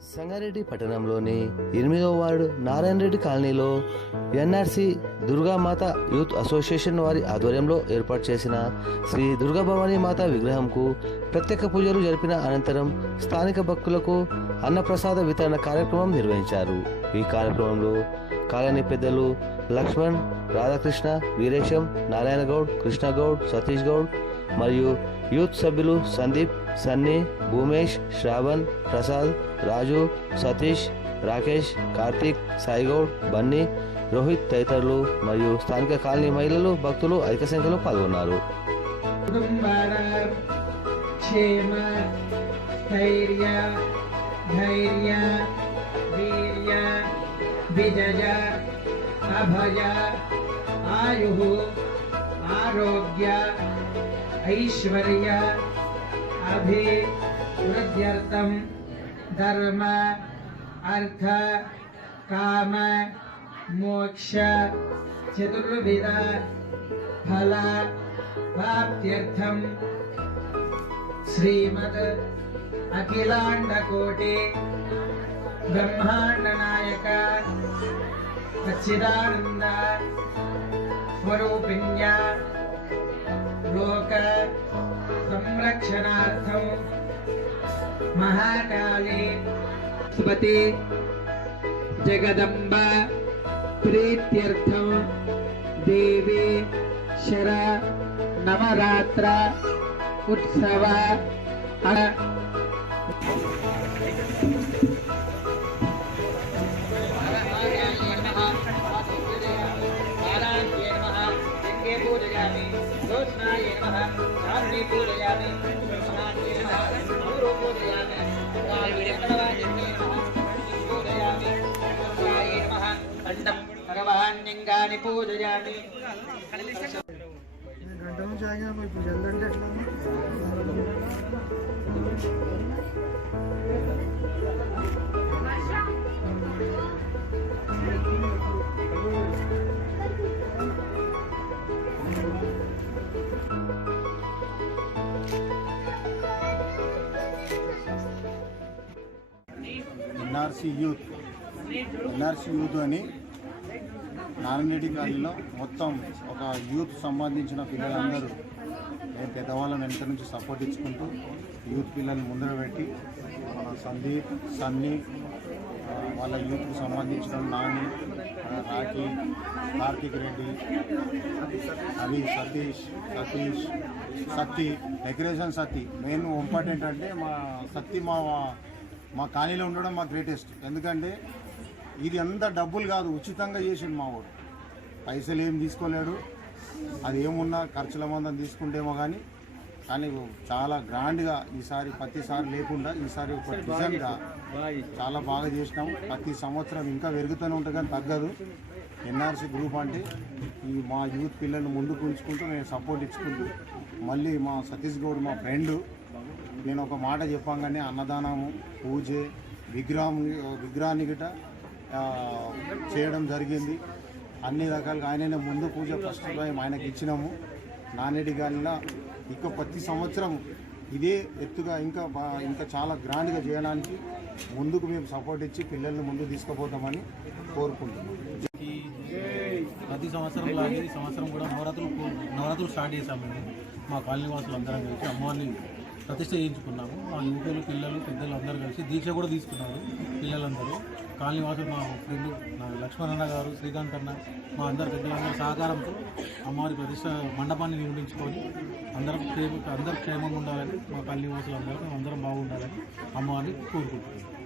సంగారెడ్డి పట్టణంలోని ఎనిమిదవ వార్డు నారాయణ రెడ్డి కాలనీలో ఎన్ఆర్సి దుర్గామాత యూత్ అసోసియేషన్ వారి ఆధ్వర్యంలో ఏర్పాటు చేసిన శ్రీ దుర్గా భవానీ మాత విగ్రహంకు ప్రత్యేక పూజలు జరిపిన అనంతరం స్థానిక భక్తులకు అన్నప్రసాద వితరణ కార్యక్రమం నిర్వహించారు. ఈ కార్యక్రమంలో కాలనీ పెద్దలు లక్ష్మణ్ రాధాకృష్ణ వీరేశం నారాయణ గౌడ్ కృష్ణ గౌడ్ సతీష్ గౌడ్ మరియు యూత్ సభ్యులు సందీప్ సన్నీ భూమేష్ శ్రావణ్ ప్రసాద్ రాజు సతీష్ రాకేష్ కార్తీక్ సాయిగౌడ్ బన్నీ రోహిత్ తదితరులు మరియు స్థానిక కాలనీ మహిళలు భక్తులు అధిక సంఖ్యలో పాల్గొన్నారు. ఆరోగ్య ఐశ్వర్య अभिवृद्ध्यर्थम धर्म अर्थ काम मोक्ष चतुर्विध फल प्राप्त्यर्थं श्रीमद् ब्रह्मांड नायक सच्चिदानंद स्वरूपिण्या लोक संरक्षणार्थं महाकाले स्मते जगदम्ब प्रीत्यर्थं देवे शर नवरात्र उत्सव సర్వాణ్యంగాని పూజయామి గంట నుంచి ఆగినా పోయి ఇప్పుడు జల్దంటే ఎట్లా ఎన్ఆర్సి యూత్ ఎన్ఆర్సి యూత్ అని నారాయణరెడ్డి కాలనీలో మొత్తం ఒక యూత్ సంబంధించిన పిల్లలందరూ నేను పెద్దవాళ్ళని వెనక నుంచి సపోర్ట్ ఇచ్చుకుంటూ యూత్ పిల్లల్ని ముందర పెట్టి మన సందీప్ సన్నీ వాళ్ళ యూత్కు సంబంధించిన నాని రాఖీ కార్తీక్ రెడ్డి అవి Satish Satish Satti decoration Satti. Main important అంటే మా సత్తి మా మా కాలనీలో ఉండడం మా గ్రేటెస్ట్. ఎందుకంటే ఇది అంత డబ్బులు కాదు ఉచితంగా చేసిండు మా వాడు పైసలు ఏం తీసుకోలేడు. అది ఏమున్నా ఖర్చుల మందం తీసుకుంటేమో కానీ కానీ చాలా గ్రాండ్గా ఈసారి ప్రతిసారి లేకుండా ఈసారి ఒక డిజైన్గా చాలా బాగా చేసినాము ప్రతి సంవత్సరం ఇంకా పెరుగుతూనే ఉంటుంది కానీ తగ్గదు. ఎన్ఆర్సీ గ్రూప్ అంటే ఈ మా యూత్ పిల్లల్ని ముందుకు ఉంచుకుంటూ నేను సపోర్ట్ ఇచ్చుకుంటూ మళ్ళీ మా సతీష్ గౌడ్ మా ఫ్రెండ్ నేను ఒక మాట చెప్పంగానే అన్నదానము పూజ విగ్రహం విగ్రహాన్ని గిట చేయడం జరిగింది. అన్ని రకాలుగా ఆయననే ముందు పూజ ఫస్ట్ మేము ఆయనకి ఇచ్చినాము. నానేటి గాలిలా ఇంకా ప్రతి సంవత్సరం ఇదే ఎత్తుగా ఇంకా బా ఇంకా చాలా గ్రాండ్గా చేయడానికి ముందుకు మేము సపోర్ట్ ఇచ్చి పిల్లల్ని ముందుకు తీసుకుపోతామని కోరుకుంటున్నాం. ప్రతి సంవత్సరం లాగే ఈ సంవత్సరం కూడా నవరాత్రులు నవరాత్రులు స్టార్ట్ చేశాము మేము. మా కాలనీ వాసులు అందరం కలిసి అమ్మవారిని ప్రతిష్ట చేయించుకున్నాము. మా యువకులు పిల్లలు పెద్దలు అందరూ కలిసి దీక్ష కూడా తీసుకున్నారు పిల్లలందరూ. కాలనీ వాసులు మా ఫ్రెండ్ నా లక్ష్మణన్న గారు శ్రీకాంత్ అన్న మా అందరి పెద్దలందరి సహకారంతో అమ్మవారి ప్రతిష్ట మండపాన్ని నిర్మించుకొని అందరం క్షేమ అందరూ క్షేమంగా ఉండాలని మా కాలనీ వాసులు అందరూ అందరం బాగుండాలని అమ్మవారిని కోరుకుంటున్నాం.